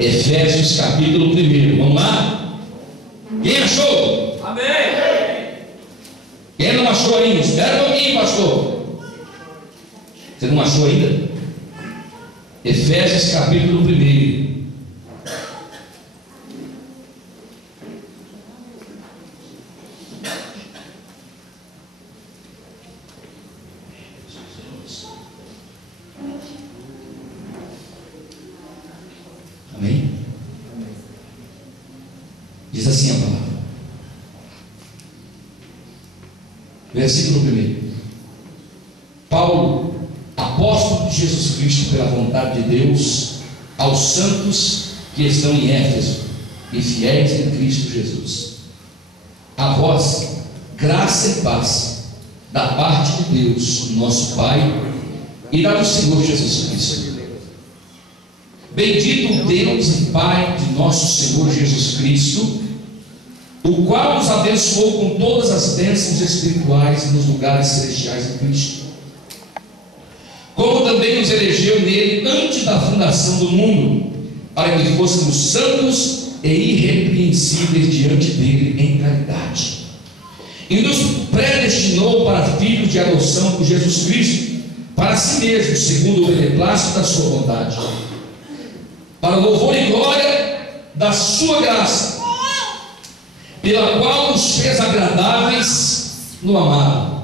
Efésios capítulo 1. Vamos lá? Quem achou? Amém. Quem não achou ainda? Espera um pouquinho, pastor. Você não achou ainda? Efésios capítulo 1. Amém? Diz assim a palavra. Versículo 1. Paulo, apóstolo de Jesus Cristo pela vontade de Deus, aos santos que estão em Éfeso e fiéis em Cristo Jesus. A vós, graça e paz da parte de Deus, nosso Pai, e da do Senhor Jesus Cristo. Bendito o Deus e Pai de nosso Senhor Jesus Cristo, o qual nos abençoou com todas as bênçãos espirituais nos lugares celestiais em Cristo, como também nos elegeu nele antes da fundação do mundo, para que fôssemos santos e irrepreensíveis diante dele em caridade, e nos predestinou para filhos de adoção por Jesus Cristo, para si mesmo, segundo o beneplácito da sua vontade, para louvor e glória da sua graça, pela qual nos fez agradáveis no amado,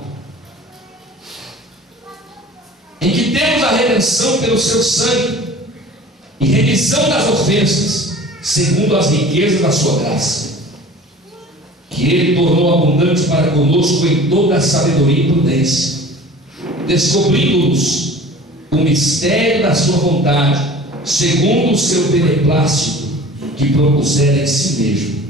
em que temos a redenção pelo seu sangue e remissão das ofensas, segundo as riquezas da sua graça, que ele tornou abundante para conosco em toda a sabedoria e prudência, descobrindo-nos o mistério da sua vontade, segundo o seu beneplácito que propusera em si mesmo,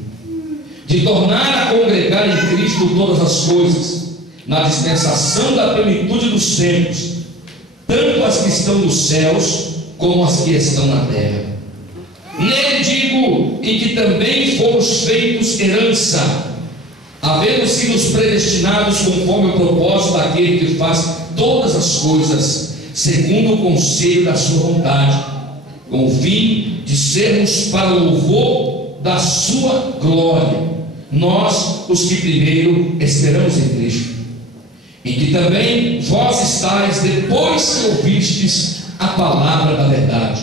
de tornar a congregar em Cristo todas as coisas, na dispensação da plenitude dos tempos, tanto as que estão nos céus, como as que estão na terra. Nele digo, em que também fomos feitos herança, havendo sido predestinados conforme o propósito daquele que faz todas as coisas, segundo o conselho da sua vontade, com o fim de sermos para louvor da sua glória, nós, os que primeiro esperamos em Cristo, em que também vós estáis, depois que ouvistes a palavra da verdade,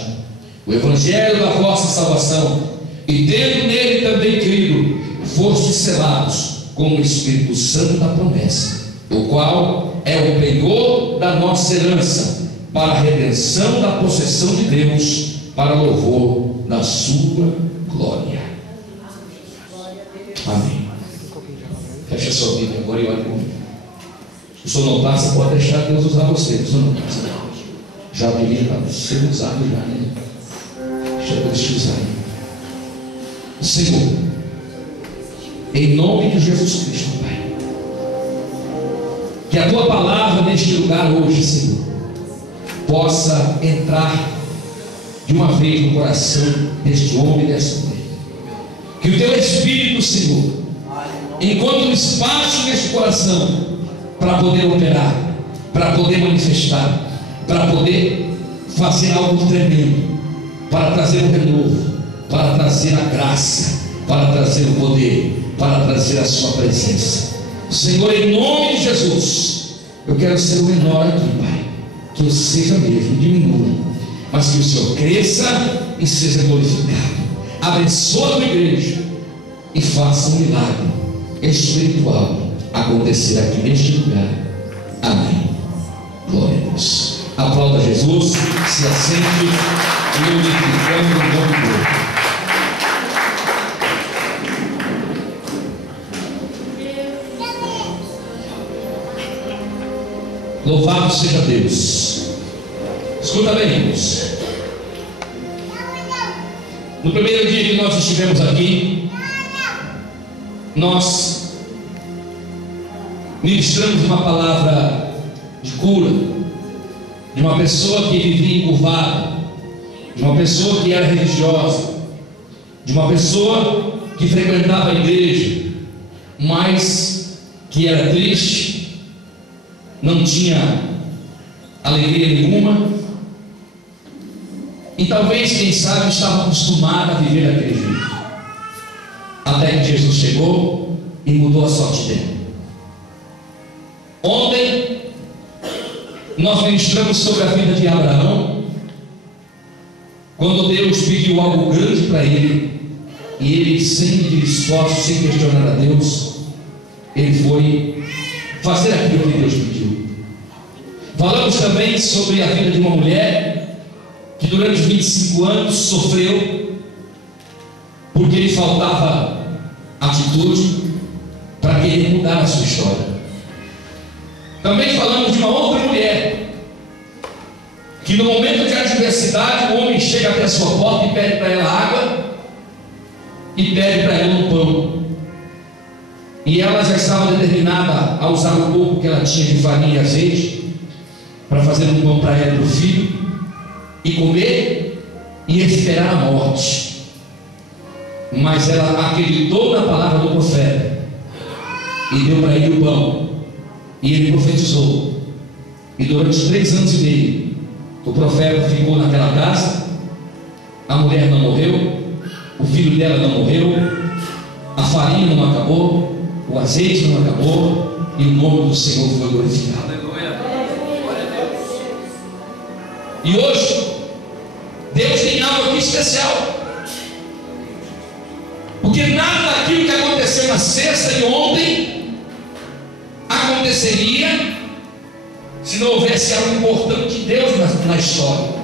o evangelho da vossa salvação, e tendo nele também crido, fostes selados com o Espírito Santo da promessa, o qual é o penhor da nossa herança, para a redenção da possessão de Deus, para louvor da sua glória. Amém. Fecha sua Bíblia agora e olhe comigo. Se o senhor não passa, pode deixar Deus usar você. Se o senhor não passa, já deveria ser usado já, né? Deixa Deus te usar. Senhor, em nome de Jesus Cristo, Pai, que a tua palavra neste lugar hoje, Senhor, possa entrar de uma vez no coração deste homem e desta mulher. Que o teu Espírito, Senhor, encontre um espaço neste coração para poder operar, para poder manifestar, para poder fazer algo tremendo, para trazer o renovo, para trazer a graça, para trazer o poder, para trazer a sua presença. Senhor, em nome de Jesus, eu quero ser o menor aqui, Pai, que eu seja mesmo, diminua, mas que o Senhor cresça e seja glorificado. Abençoa a tua igreja e faça um milagre espiritual acontecer aqui neste lugar. Amém. Glória a Deus. Aplauda Jesus, se assente, glorificando o nome dele. Louvado seja Deus. Escuta bem, irmãos. No primeiro dia que nós estivemos aqui, nós ministramos uma palavra de cura, de uma pessoa que vivia encurvada, de uma pessoa que era religiosa, de uma pessoa que frequentava a igreja, mas que era triste, não tinha alegria nenhuma, e talvez, quem sabe, estava acostumada a viver daquele jeito, até que Jesus chegou e mudou a sorte dela. Ontem nós ministramos sobre a vida de Abraão, quando Deus pediu algo grande para ele, e ele, sem pedir esforço, sem questionar a Deus, ele foi fazer aquilo que Deus pediu. Falamos também sobre a vida de uma mulher que durante 25 anos sofreu porque lhe faltava atitude para querer mudar a sua história. Também falamos de uma outra mulher que, no momento de adversidade, o homem chega até a sua porta e pede para ela água e pede para ela um pão, e ela já estava determinada a usar o pouco que ela tinha de farinha e azeite para fazer um pão para ela e para o filho, e comer e esperar a morte. Mas ela acreditou na palavra do profeta e deu para ele o pão, e ele profetizou, e durante 3 anos e meio o profeta ficou naquela casa. A mulher não morreu, o filho dela não morreu, a farinha não acabou, o azeite não acabou, e o nome do Senhor foi glorificado. E hoje Deus tem algo aqui especial, porque nada daquilo que aconteceu na sexta e ontem aconteceria se não houvesse algo importante de Deus na história.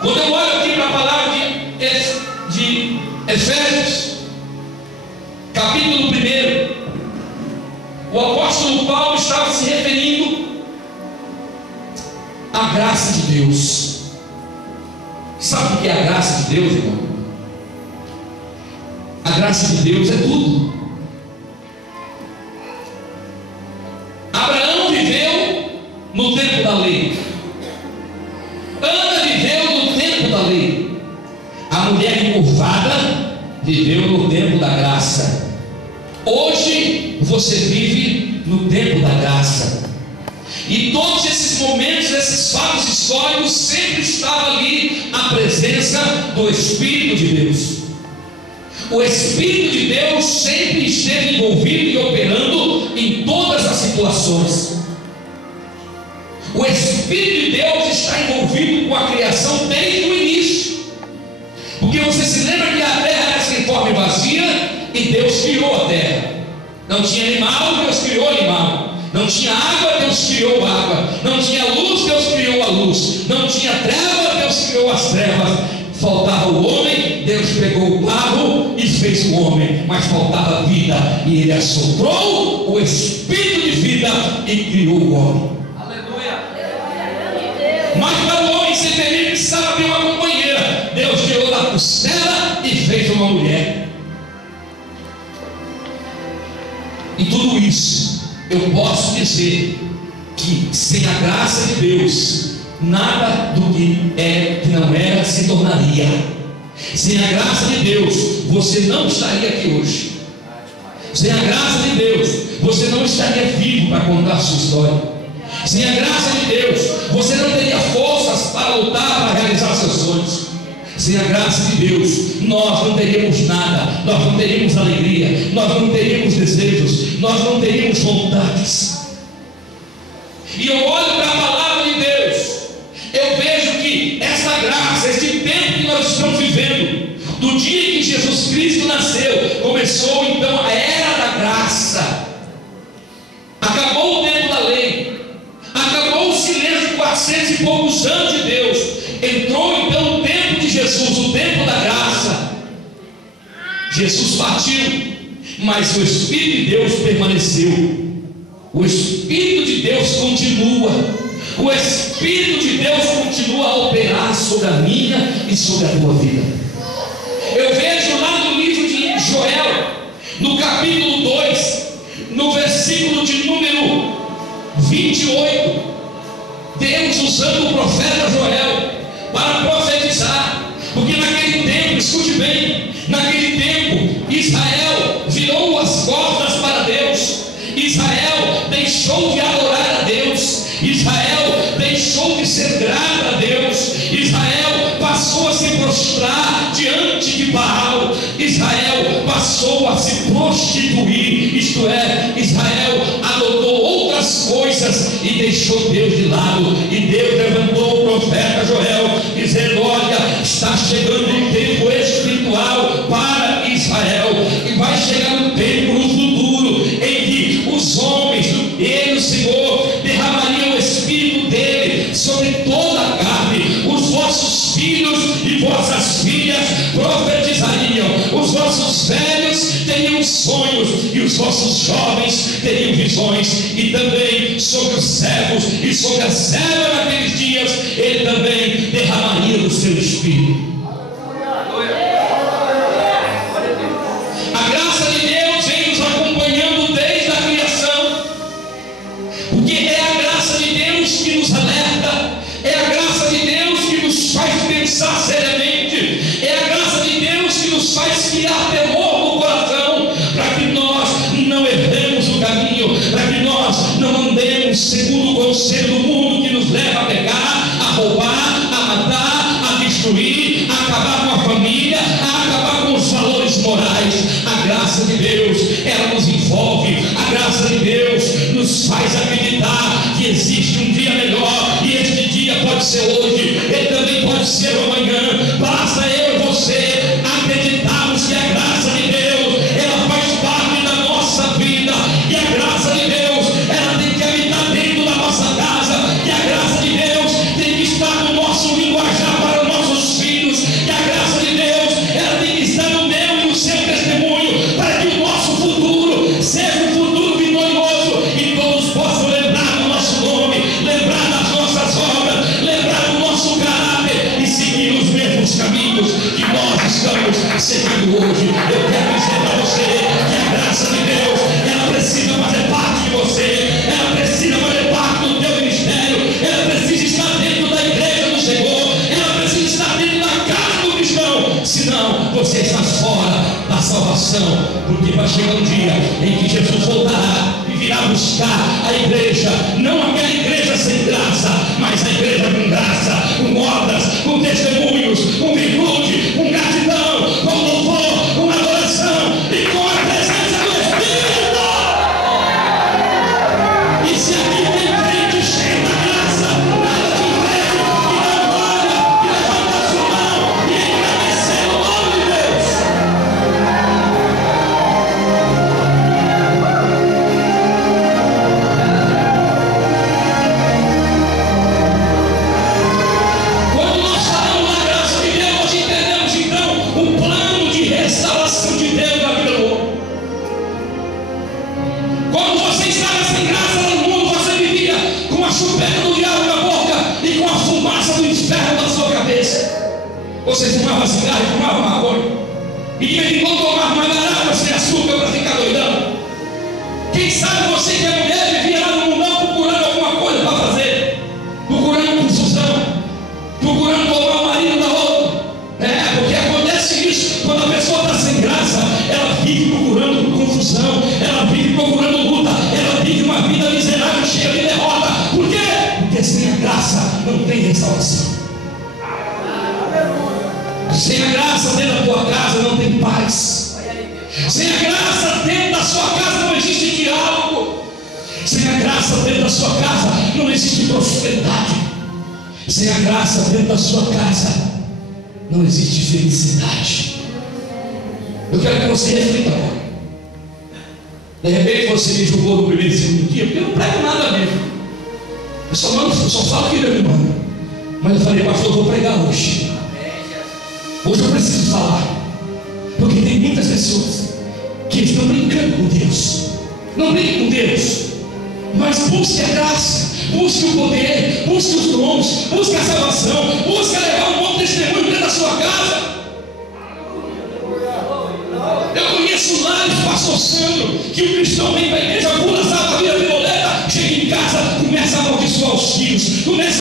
Quando eu olho aqui para a palavra de Efésios, capítulo 1, o apóstolo Paulo estava se referindo à graça de Deus. Sabe o que é a graça de Deus, irmão? A graça de Deus é tudo. Abraão viveu no tempo da lei, Ana viveu no tempo da lei, a mulher encurvada viveu no tempo da graça. Hoje você vive no tempo da graça, e todos esses momentos, esses fatos históricos, sempre estava ali a presença do Espírito de Deus. O Espírito de Deus sempre esteve envolvido e operando em todas as situações. O Espírito de Deus está envolvido com a criação desde o início, porque você se lembra que a terra era sem forma e vazia, e Deus criou a terra. Não tinha animal, Deus criou animal. Não tinha água, Deus criou água. Não tinha luz, Deus criou a luz. Não tinha treva, Deus criou as trevas. Faltava o homem, Deus pegou o barro e fez o homem. Mas faltava vida, e Ele assoprou o Espírito de vida e criou o homem. Aleluia! Mas para o homem ser feliz precisava ter uma companheira. Deus tirou da costela e fez uma mulher. E tudo isso eu posso dizer que sem a graça de Deus, nada do que não era se tornaria. Sem a graça de Deus, você não estaria aqui hoje. Sem a graça de Deus, você não estaria vivo para contar a sua história. Sem a graça de Deus, você não teria forças para lutar, para realizar seus sonhos. Sem a graça de Deus, nós não teríamos nada, nós não teríamos alegria, nós não teríamos desejos, nós não teríamos vontades. E eu olho para a palavra de Deus, eu vejo que essa graça, este tempo que nós estamos vivendo, do dia em que Jesus Cristo nasceu, começou então a era da graça. Acabou o tempo da lei, acabou o silêncio de 400 e poucos anos de Deus, entrou então o tempo de Jesus, o tempo da graça. Jesus partiu, mas o Espírito de Deus permaneceu. O Espírito de Deus continua. O Espírito de Deus continua a operar sobre a minha e sobre a tua vida. Eu vejo lá no livro de Joel, no capítulo 2, no versículo de número 28, Deus usando o profeta Joel para profetizar, porque naquele tempo, escute bem, naquele tempo Israel virou as costas para Deus, Israel deixou de adorar a Deus, Israel começou a se prostituir, isto é, Israel adotou outras coisas e deixou Deus de lado. E Deus levantou o profeta Joel, dizendo: olha, está chegando um tempo espiritual para Israel, e vai chegar um tempo no futuro em que os homens, ele, o Senhor, derramaria o Espírito dele sobre toda a carne. Os vossos filhos e vossas filhas profetizariam, os vossos velhos teriam sonhos e os vossos jovens teriam visões. E também sobre os servos e sobre a serva naqueles dias ele também derramaria do seu Espírito. A graça de Deus vem nos acompanhando desde a criação, porque é a graça de Deus que nos alerta, é a graça de Deus que nos faz pensar seriamente, é a graça de Deus que nos faz criar temor no coração, para que nós não erremos o caminho, para que nós não andemos segundo o conselho do mundo, que nos leva a pecar, a roubar, a matar, a destruir, a acabar com a família, a acabar com os valores morais. A graça de Deus, ela nos envolve. A graça de Deus nos faz acreditar que existe um dia melhor, e este dia pode ser hoje, ele também pode ser amanhã. Basta eu e você acreditarmos que a graça de Deus, ela faz parte da nossa vida, e a graça de Deus, ela tem que habitar dentro da nossa casa, e a graça de Deus tem que estar no nosso linguajar para os nossos filhos, e a graça de Deus, ela tem que estar no meu e no seu testemunho, para que o nosso futuro seja um futuro vitorioso, e todos possam lembrar do nosso nome, lembrar das nossas obras, lembrar do nosso caráter e seguir os mesmos caminhos que nós estamos seguindo hoje. Eu quero dizer para você que a graça de Deus, ela precisa fazer parte de você, ela precisa fazer parte do teu ministério, ela precisa estar dentro da igreja do Senhor, ela precisa estar dentro da casa do cristão. Senão você está fora da salvação, porque vai chegar um dia em que Jesus voltará e virá buscar a igreja, não aquela igreja sem graça, mas a igreja com graça, com obras, com testemunhos, com virtude, com gratidão, com louvor, com adoração e com a presença do Espírito. E se aqui tem crente cheio da graça, nada te impede de dar glória, de levantar sua mão e agradecer o nome de Deus. Quando nós falamos da graça de Deus, nós entendemos então o plano de restauração de Deus na vida do homem. Quando você estava sem graça no mundo, você vivia com a chupeta do diabo na boca e com a fumaça do inferno na sua cabeça. Você fumava cigarro, fumava maconha, e de vez em quando tomava uma garrafa sem açúcar para ficar doidão. Quem sabe você que é mulher vivia lá no mundão procurando alguma coisa para fazer, procurando confusão, procurando tomar o marido da outra. É, porque acontece isso quando a pessoa está sem graça, ela vive procurando confusão, ela vive procurando luta, ela vive uma vida miserável, cheia de derrota. Por quê? Porque sem a graça não tem restauração. Sem a graça dentro da tua casa não tem paz. Sem a graça dentro da sua casa não existe diálogo. Sem a graça dentro da sua casa não existe prosperidade. Sem a graça dentro da sua casa não existe felicidade. Eu quero que você reflita agora. De repente você me julgou no primeiro e segundo dia, porque eu não prego nada mesmo. Eu só falo que Deus me manda. Mas eu falei: pastor, eu vou pregar hoje. Hoje eu preciso falar, porque tem muitas pessoas que estão brincando com Deus. Não brinque com Deus, mas busque a graça, busque o poder, busque os dons, busque a salvação, busque levar um bom testemunho dentro da sua casa. Eu conheço lá de pastor Sandro, que o cristão vem para a igreja, pula, salva a vida de boleta, chega em casa, começa a amaldiçoar os filhos, começa